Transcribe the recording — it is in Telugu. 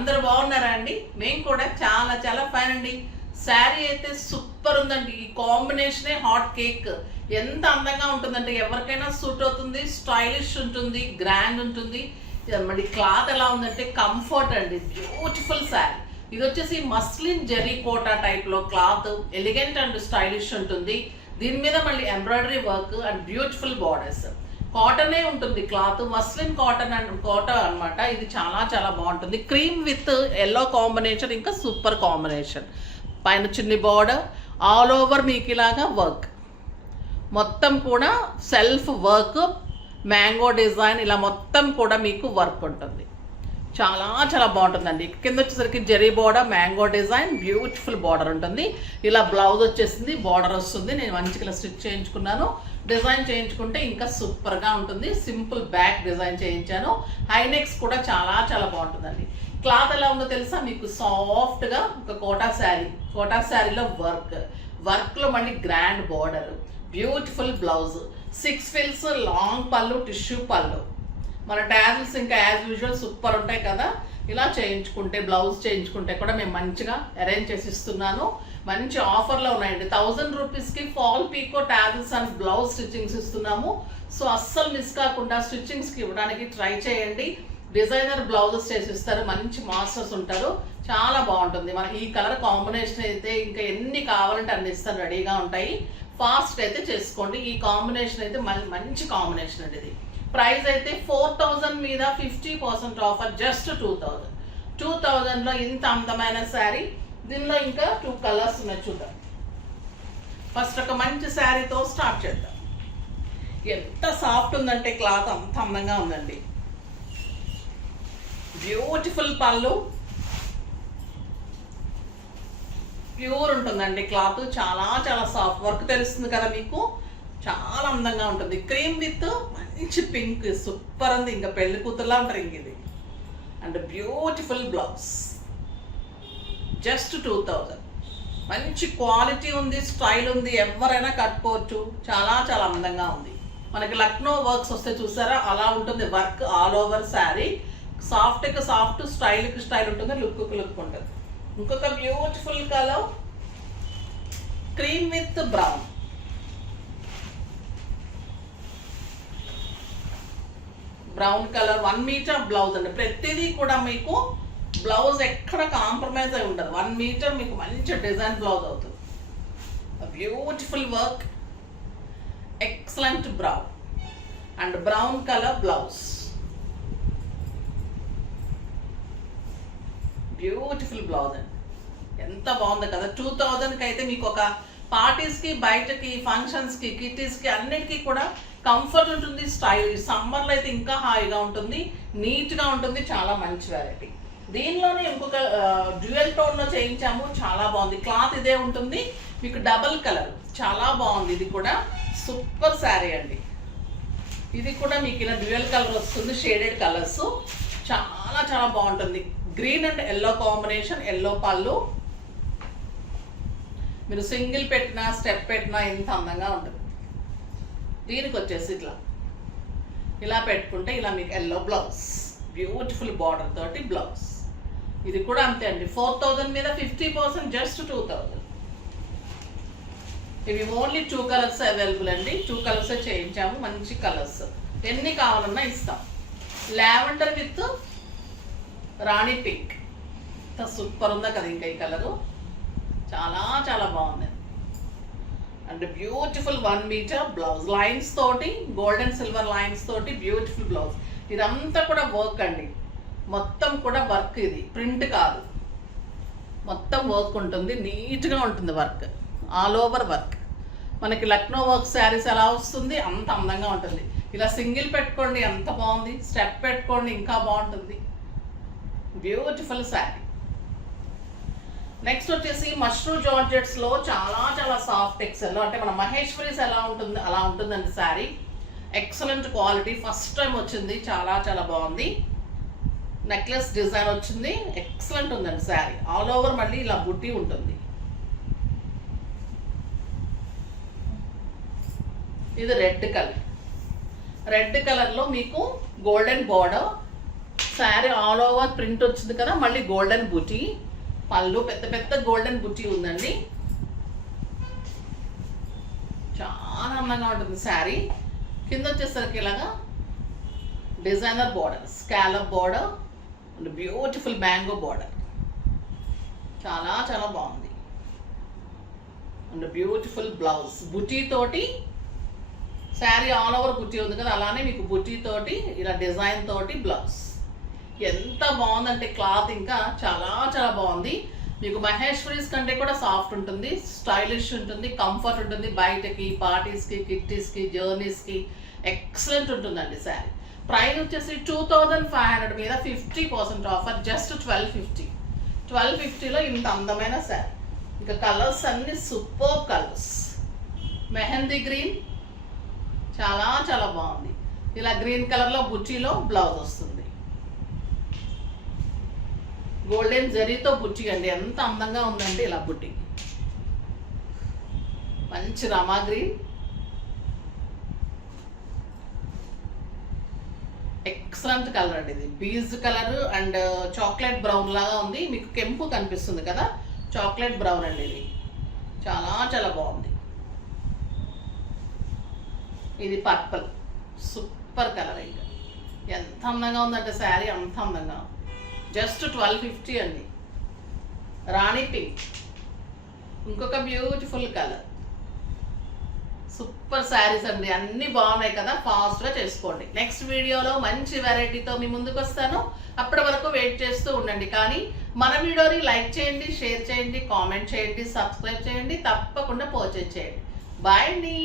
అందరూ బాగున్నారా అండి? మేము కూడా చాలా చాలా ఫైన్ అండి. శారీ అయితే సూపర్ ఉందండి. ఈ కాంబినేషనే హాట్ కేక్. ఎంత అందంగా ఉంటుందంటే ఎవరికైనా సూట్ అవుతుంది, స్టైలిష్ ఉంటుంది, గ్రాండ్ ఉంటుంది. మరి క్లాత్ ఎలా ఉందంటే కంఫర్ట్ అండి, బ్యూటిఫుల్ శారీ. ఇది వచ్చేసి మస్లిన్ జెరీ కోటా టైప్లో క్లాత్, ఎలిగెంట్ అండ్ స్టైలిష్ ఉంటుంది. దీని మీద మళ్ళీ embroidery work and beautiful borders. కాటనే ఉంటుంది cloth, muslin cotton and cotton అనమాట. ఇది చాలా చాలా బాగుంటుంది. క్రీమ్ విత్ ఎల్లో కాంబినేషన్, ఇంకా సూపర్ కాంబినేషన్. పైన చిన్ని బార్డర్, ఆల్ ఓవర్ మీకు ఇలాగా వర్క్, మొత్తం కూడా సెల్ఫ్ వర్క్, మ్యాంగో డిజైన్, ఇలా మొత్తం కూడా మీకు వర్క్ ఉంటుంది. చాలా చాలా బాగుంటుందండి. కింద వచ్చేసరికి zari border, mango design, beautiful border ఉంటుంది. ఇలా బ్లౌజ్ వచ్చేసింది, బార్డర్ వస్తుంది. నేను మంచిగా ఇలా స్టిచ్ చేయించుకున్నాను. డిజైన్ చేయించుకుంటే ఇంకా సూపర్గా ఉంటుంది. సింపుల్ బ్యాక్ డిజైన్ చేయించాను. హైనెక్స్ కూడా చాలా చాలా బాగుంటుందండి. క్లాత్ ఎలా ఉందో తెలుసా మీకు? సాఫ్ట్గా ఒక కోటా శారీలో వర్క్లో మళ్ళీ గ్రాండ్ బార్డర్, బ్యూటిఫుల్ బ్లౌజ్, 6 ఫిల్స్, లాంగ్ పళ్ళు, టిష్యూ పళ్ళు. మన టాజిల్స్ ఇంకా యాజ్ యూజువల్ సూపర్ ఉంటాయి కదా. ఇలా చేయించుకుంటే, బ్లౌజ్ చేయించుకుంటే కూడా మేము మంచిగా అరేంజ్ చేసి ఇస్తున్నాను. మంచి ఆఫర్లో ఉన్నాయండి. 1000 రూపీస్కి fall pico tassels and blouse stitchings ఇస్తున్నాము. సో అస్సలు మిస్ కాకుండా స్టిచ్చింగ్స్కి ఇవ్వడానికి ట్రై చేయండి. డిజైనర్ బ్లౌజెస్ చేసి ఇస్తారు, మంచి మాస్టర్స్ ఉంటారు, చాలా బాగుంటుంది. మన ఈ కలర్ కాంబినేషన్ అయితే ఇంకా ఎన్ని కావాలంటే అన్ని ఇస్తాను, రెడీగా ఉంటాయి. ఫాస్ట్ అయితే చేసుకోండి. ఈ కాంబినేషన్ అయితే మంచి కాంబినేషన్ అండి. ఇది ప్రైస్ అయితే 4000 మీద 50% ఆఫర్, జస్ట్ 2000లో ఇంత అందమైన శారీ. దీనిలో ఇంకా 2 కలర్స్ ఉన్నాయి, చూద్దాం. ఫస్ట్ ఒక మంచి శారీతో స్టార్ట్ చేద్దాం. ఎంత సాఫ్ట్ ఉందంటే క్లాత్, అంత అందంగా ఉందండి. బ్యూటిఫుల్ పళ్ళు, ప్యూర్ ఉంటుందండి క్లాత్, చాలా చాలా సాఫ్ట్. వర్క్ తెలుస్తుంది కదా మీకు, చాలా అందంగా ఉంటుంది. క్రీమ్ విత్ మంచి పింక్, సూపర్ ఉంది. ఇంకా పెళ్లి కూతురులా ఉంటారు ఇంక ఇది. And beautiful blouse, just 2000. మంచి క్వాలిటీ ఉంది, స్టైల్ ఉంది, ఎవరైనా కట్టుకోవచ్చు. చాలా చాలా అందంగా ఉంది. మనకి లక్నో వర్క్స్ వస్తే చూసారా, అలా ఉంటుంది వర్క్ ఆల్ ఓవర్ శారీ. సాఫ్ట్కి సాఫ్ట్, స్టైల్కి స్టైల్ ఉంటుంది, లుక్కి లుక్ ఉంటుంది. ఇంకొక beautiful colour, cream with brown. Brown colour, 1 metre blouse అండి. ప్రతిదీ కూడా మీకు బ్లౌజ్ ఎక్కడ కాంప్రమైజ్ అయి ఉండదు. 1 మీటర్ మీకు మంచి డిజైన్ బ్లౌజ్ అవుతుంది. Beautiful work, excellent brown and brown colour blouse. Beautiful blouse అండి, ఎంత బాగుంది కదా. 2000కి అయితే మీకు ఒక పార్టీస్కి, బయటకి, ఫంక్షన్స్కి, కిటీస్కి అన్నిటికీ కూడా కంఫర్ట్ ఉంటుంది, స్టైల్. సమ్మర్లో అయితే ఇంకా హాయిగా ఉంటుంది, నీట్గా ఉంటుంది. చాలా మంచి వెరైటీ. దీనిలోనే ఇంకొక డ్యూయల్ టోన్లో చేయించాము, చాలా బాగుంది. క్లాత్ ఇదే ఉంటుంది, మీకు డబల్ కలర్, చాలా బాగుంది. ఇది కూడా సూపర్ శారీ అండి. ఇది కూడా మీకు ఇలా డ్యూయల్ కలర్ వస్తుంది, షేడెడ్ కలర్స్, చాలా చాలా బాగుంటుంది. Green and yellow combination, yellow పళ్ళు. మీరు సింగిల్ పెట్టినా, స్టెప్ పెట్టినా ఎంత అందంగా ఉంటుంది. దీనికి వచ్చేసి ఇలా పెట్టుకుంటే ఇలా మీకు ఎల్లో బ్లౌజ్, బ్యూటిఫుల్ బార్డర్ తోటి బ్లౌజ్. ఇది కూడా అంతే అండి. 4000 మీద 50%, జస్ట్ 2000. ఇవి ఓన్లీ 2 కలర్స్ అవైలబుల్ అండి. 2 కలర్సే చేయించాము, మంచి కలర్స్. ఎన్ని కావాలన్నా ఇస్తాం. Lavender with rani pink, super ఉందా కదా. ఇంకా ఈ కలరు చాలా చాలా బాగుంది. And beautiful 1 metre blouse, lines తోటి, గోల్డ్ అండ్ సిల్వర్ లైన్స్ తోటి బ్యూటిఫుల్ బ్లౌజ్. ఇదంతా కూడా వర్క్ అండి, మొత్తం కూడా వర్క్. ఇది ప్రింట్ కాదు, మొత్తం వర్క్ ఉంటుంది, నీట్గా ఉంటుంది వర్క్, ఆల్ ఓవర్ వర్క్. మనకి లక్నో వర్క్ శారీస్ ఎలా వస్తుంది, అంత అందంగా ఉంటుంది. ఇలా సింగిల్ పెట్టుకోండి, ఎంత బాగుంది. స్టెప్ పెట్టుకోండి, ఇంకా బాగుంటుంది. బ్యూటిఫుల్ శారీ. నెక్స్ట్ వచ్చేసి మష్రూ జార్జెట్స్లో చాలా చాలా సాఫ్ట్ ఎక్సెల్లో, అంటే మన మహేశ్వరీస్ ఎలా ఉంటుంది అలా ఉంటుందండి sari. Excellent quality, first time వచ్చింది, చాలా చాలా బాగుంది. నెక్లెస్ డిజైన్ వచ్చింది, ఎక్సలెంట్ ఉందండి శారీ. ఆల్ ఓవర్ మళ్ళీ ఇలా బుట్టి ఉంటుంది. ఇది రెడ్ కలర్లో మీకు golden border, sari all over print వచ్చింది కదా, మళ్ళీ గోల్డెన్ బుటీ పళ్ళు, పెద్ద పెద్ద గోల్డెన్ బుటీ ఉందండి. చాలా అందంగా ఉంటుంది శారీ. కింద వచ్చేసరికి ఇలాగా designer border, scallop border and beautiful mango border. చాలా చాలా బాగుంది. అండ్ బ్యూటిఫుల్ బ్లౌజ్ బుటీ తోటి, శారీ ఆల్ ఓవర్ బుటీ ఉంది కదా, అలానే మీకు బుటీ తోటి ఇలా డిజైన్ తోటి బ్లౌజ్. ఎంత బాగుందంటే క్లాత్ ఇంకా చాలా చాలా బాగుంది. మీకు మహేశ్వరీస్ కంటే కూడా సాఫ్ట్ ఉంటుంది, స్టైలిష్ ఉంటుంది, కంఫర్ట్ ఉంటుంది. బయటకి పార్టీస్కి, కిట్టీస్కి, జర్నీస్కి ఎక్సలెంట్ ఉంటుందండి శారీ. ప్రైస్ వచ్చేసి 2500 మీద 50% ఆఫర్, జస్ట్ 1250. 1250లో ఇంత అందమైన శారీ. ఇంకా కలర్స్ అన్ని సూపర్ కలర్స్. మెహందీ గ్రీన్ చాలా చాలా బాగుంది. ఇలా గ్రీన్ కలర్లో బుట్టీలో బ్లౌజ్ వస్తుంది. గోల్డెన్ జరీతో బుట్టి అండి, ఎంత అందంగా ఉందండి ఇలా బుట్టి. మంచి రమా గ్రీన్, ఎక్సలెంట్ కలర్ అండి ఇది. Beige colour and chocolate brown లాగా ఉంది, మీకు కెంపు కనిపిస్తుంది కదా, చాక్లెట్ బ్రౌన్ అండి ఇది. చాలా చాలా బాగుంది. ఇది పర్పుల్, సూపర్ కలర్. ఇంకా ఎంత అందంగా ఉందంటే శారీ, అంత అందంగా. జస్ట్ 1250 అండి. రాణి పింక్, ఇంకొక బ్యూటిఫుల్ కలర్. సూపర్ శారీస్ అండి, అన్నీ బాగున్నాయి కదా. ఫాస్ట్గా చేసుకోండి. నెక్స్ట్ వీడియోలో మంచి వెరైటీతో మీ ముందుకు వస్తాను. అప్పటి వరకు వెయిట్ చేస్తూ ఉండండి. కానీ మన వీడియోని లైక్ చేయండి, షేర్ చేయండి, కామెంట్ చేయండి, సబ్స్క్రైబ్ చేయండి, తప్పకుండా పర్చేజ్ చేయండి. బాయ్ అండి.